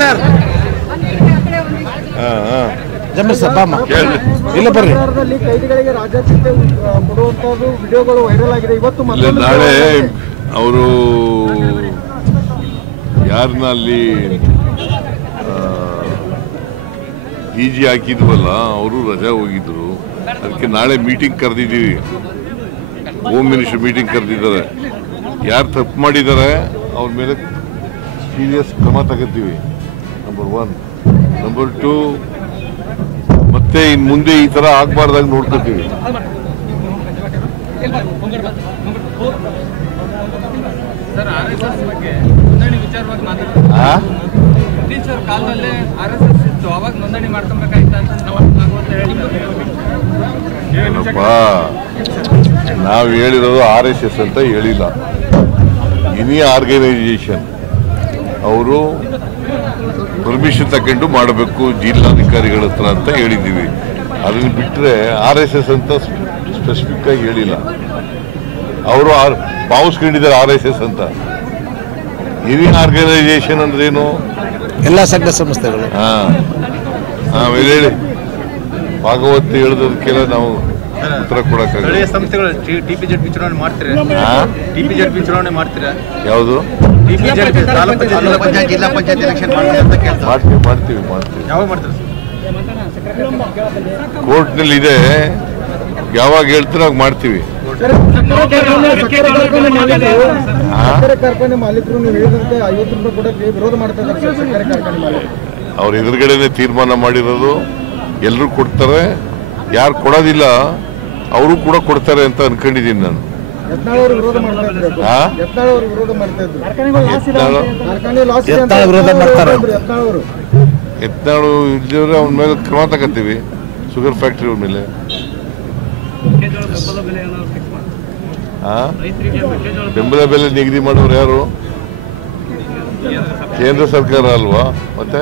Sir Zameer sir ಬಾಮ ಇಲ್ಲ ಬರ್ರಿ. ಕೈದಿಗಳಿಗೆ ರಾಜ್ಯಾದ್ಯಂತೆ ಕೊಡುವಂತದ್ದು ವಿಡಿಯೋಗಳು ವೈರಲ್ ಆಗಿದೆ. ಇವತ್ತು ನಾಳೆ ಅವರು ಯಾರನ್ನ ಅಲ್ಲಿ ಈಜಿ ಹಾಕಿದ್ವಲ್ಲ ಅವರು ರಜಾ ಹೋಗಿದ್ರು. ಅದಕ್ಕೆ ನಾಳೆ ಮೀಟಿಂಗ್ ಕರೆದಿದ್ದೀವಿ. ಹೋಮ್ ಮಿನಿಸ್ಟರ್ ಮೀಟಿಂಗ್ ಕರೆದಿದ್ದಾರೆ. ಯಾರು ತಪ್ಪು ಮಾಡಿದ್ದಾರೆ ಅವ್ರ ಮೇಲೆ ಸೀರಿಯಸ್ ಕ್ರಮ ತಗೋತೀವಿ. ನಂಬರ್ 1. ನಂಬರ್ 2, ಮತ್ತೆ ಇನ್ನು ಮುಂದೆ ಈ ಥರ ಆಗಬಾರ್ದಾಗ ನೋಡ್ಕೋತೀವಿ. ನಾವು ಹೇಳಿರೋದು RSS ಅಂತ ಹೇಳಿಲ್ಲ. ಎನಿ ಆರ್ಗನೈಸೇಷನ್ ಅವರು ಪರ್ಮಿಷನ್ ತಗೊಂಡು ಮಾಡಬೇಕು ಜಿಲ್ಲಾಧಿಕಾರಿಗಳ ಹತ್ರ ಅಂತ ಹೇಳಿದ್ದೀವಿ. ಅದನ್ನು ಬಿಟ್ಟರೆ RSS ಅಂತ ಸ್ಪೆಸಿಫಿಕ್ ಆಗಿ ಹೇಳಿಲ್ಲ. ಅವರು ಭಾವಿಸ್ಕೊಂಡಿದ್ದಾರೆ RSS ಅಂತ. ಎನಿ ಆರ್ಗನೈಸೇಷನ್ ಅಂದ್ರೇನು? ಎಲ್ಲ ಸಂಘ ಸಂಸ್ಥೆಗಳು. ಆಮೇಲೆ ಹೇಳಿ ಭಾಗವತ್ ಹೇಳಿದಕ್ಕೆಲ್ಲ ನಾವು ಉತ್ತರ ಕೊಡಕ್ಕಾಗಲ್ಲ. ಸಂಸ್ಥೆಗಳು TPZP ಚುನಾವಣೆ ಮಾಡ್ತೀರಾ? TPZP ಚುನಾವಣೆ ಮಾಡ್ತೀರಾ? ಯಾವುದು? ಜಿಲ್ಲಾ ಪಂಚಾಯತ್ ಎಲೆಕ್ಷನ್ ಮಾಡ್ತೀವಿ. ಯಾವಾಗ ಮಾಡ್ತೀರಾ? ಕೋರ್ಟ್ನಲ್ಲಿ ಇದೆ. ಯಾವಾಗ ಹೇಳ್ತೀರೋ ಆಗ ಮಾಡ್ತೀವಿ. ಕಾರ್ಖಾನೆ ಮಾಲೀಕರು ನೀವು ಹೇಳಿದಂತೆ 50 ರೂಪಾಯಿ ಕೊಡಕ್ಕೆ ವಿರೋಧ ಮಾಡ್ತಾ ಇದ್ದಾರೆ. ಸಕ್ಕರೆ ಕಾರ್ಖಾನೆ ಮಾಲೀಕರು ಅವ್ರ ಎದುರುಗಡೆನೆ ತೀರ್ಮಾನ ಮಾಡಿರೋದು. ಎಲ್ಲರೂ ಕೊಡ್ತಾರೆ. ಯಾರು ಕೊಡೋದಿಲ್ಲ ಅವರು ಕೂಡ ಕೊಡ್ತಾರೆ ಅಂತ ಅನ್ಕೊಂಡಿದ್ದೀನಿ ನಾನು. ವಿರೋಧ ಮಾಡ್ತಾ ಇದ್ರು. ಯತ್ನಾಳು ಇಲ್ದಿದ್ರೆ ಅವನ ಮೇಲೆ ಕ್ರಮ ತಗೋತೀವಿ. ಶುಗರ್ ಫ್ಯಾಕ್ಟ್ರಿ ಅವ್ರ ಮೇಲೆ. ಬೆಂಬಲ ಬೆಲೆ ನಿಗದಿ ಮಾಡೋರು ಯಾರು? ಕೇಂದ್ರ ಸರ್ಕಾರ ಅಲ್ವಾ? ಮತ್ತೆ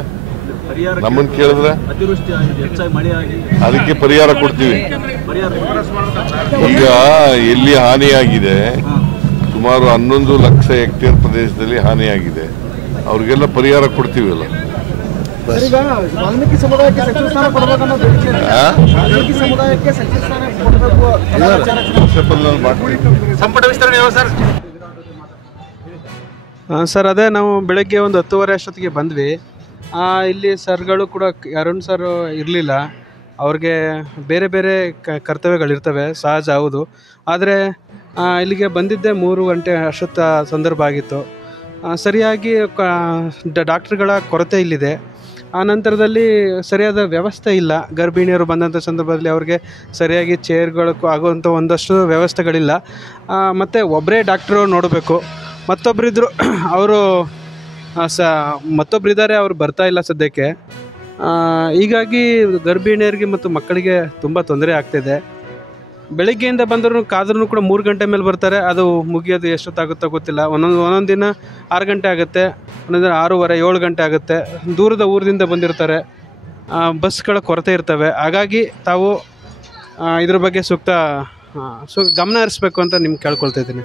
ನಮ್ಮನ್ನು ಕೇಳಿದ್ರೆ ಅದಕ್ಕೆ ಪರಿಹಾರ ಕೊಡ್ತೀವಿ. ಈಗ ಎಲ್ಲಿ ಹಾನಿಯಾಗಿದೆ, ಸುಮಾರು 11 ಲಕ್ಷ ಹೆಕ್ಟೇರ್ ಪ್ರದೇಶದಲ್ಲಿ ಹಾನಿಯಾಗಿದೆ. ಅವ್ರಿಗೆಲ್ಲ ಪರಿಹಾರ ಕೊಡ್ತೀವಲ್ಲ. ವಾಲ್ಮೀಕಿ ಸಮುದಾಯಕ್ಕೆ ಸಚಿವ ಸ್ಥಾನ ಕೊಡಬೇಕನ್ನೋ ಬೇಡಿಕೆ ಇದೆ. ವಾಲ್ಮೀಕಿ ಸಮುದಾಯಕ್ಕೆ ಸಚಿವ ಸ್ಥಾನ ಕೊಡಬೇಕು. ಸಂಪುಟ ವಿಸ್ತರಣೆ ಸರ್. ಸರ್ ಅದೇ ನಾವು ಬೆಳಗ್ಗೆ ಒಂದು 10:30 ಅಷ್ಟೊತ್ತಿಗೆ ಬಂದ್ವಿ. ಇಲ್ಲಿ ಸರ್ಗಳು ಕೂಡ ಅರುಣ್ ಸರ್ ಇರಲಿಲ್ಲ. ಅವ್ರಿಗೆ ಬೇರೆ ಬೇರೆ ಕರ್ತವ್ಯಗಳಿರ್ತವೆ, ಸಹಜ ಹೌದು. ಆದರೆ ಇಲ್ಲಿಗೆ ಬಂದಿದ್ದೆ 3 ಗಂಟೆ ಅಷ್ಟೊತ್ತ ಸಂದರ್ಭ ಆಗಿತ್ತು. ಸರಿಯಾಗಿ ಡಾಕ್ಟ್ರುಗಳ ಕೊರತೆ ಇಲ್ಲಿದೆ. ಆ ನಂತರದಲ್ಲಿ ಸರಿಯಾದ ವ್ಯವಸ್ಥೆ ಇಲ್ಲ. ಗರ್ಭಿಣಿಯರು ಬಂದಂಥ ಸಂದರ್ಭದಲ್ಲಿ ಅವ್ರಿಗೆ ಸರಿಯಾಗಿ ಚೇರ್ಗಳು ಆಗುವಂಥ ಒಂದಷ್ಟು ವ್ಯವಸ್ಥೆಗಳಿಲ್ಲ. ಮತ್ತು ಒಬ್ಬರೇ ಡಾಕ್ಟ್ರು ನೋಡಬೇಕು. ಮತ್ತೊಬ್ಬರಿದ್ದರು, ಅವರು ಮತ್ತೊಬ್ಬರಿದ್ದಾರೆ, ಅವರು ಬರ್ತಾ ಇಲ್ಲ ಸದ್ಯಕ್ಕೆ. ಹೀಗಾಗಿ ಗರ್ಭಿಣಿಯರಿಗೆ ಮತ್ತು ಮಕ್ಕಳಿಗೆ ತುಂಬ ತೊಂದರೆ ಆಗ್ತಿದೆ. ಬೆಳಗ್ಗೆಯಿಂದ ಬಂದರೂ ಕಾದ್ರೂ ಕೂಡ 3 ಗಂಟೆ ಮೇಲೆ ಬರ್ತಾರೆ. ಅದು ಮುಗಿಯೋದು ಎಷ್ಟೊತ್ತಾಗುತ್ತೋ ಗೊತ್ತಿಲ್ಲ. ಒಂದೊಂದು ದಿನ 6 ಗಂಟೆ ಆಗುತ್ತೆ, ಒಂದೊಂದು ದಿನ 6:30 7 ಗಂಟೆ ಆಗುತ್ತೆ. ದೂರದ ಊರಿಂದ ಬಂದಿರ್ತಾರೆ. ಬಸ್ಗಳ ಕೊರತೆ ಇರ್ತವೆ. ಹಾಗಾಗಿ ತಾವು ಇದ್ರ ಬಗ್ಗೆ ಸೂಕ್ತ ಗಮನ ಹರಿಸ್ಬೇಕು ಅಂತ ನಿಮ್ಗೆ ಕೇಳ್ಕೊಳ್ತಾ ಇದ್ದೀನಿ.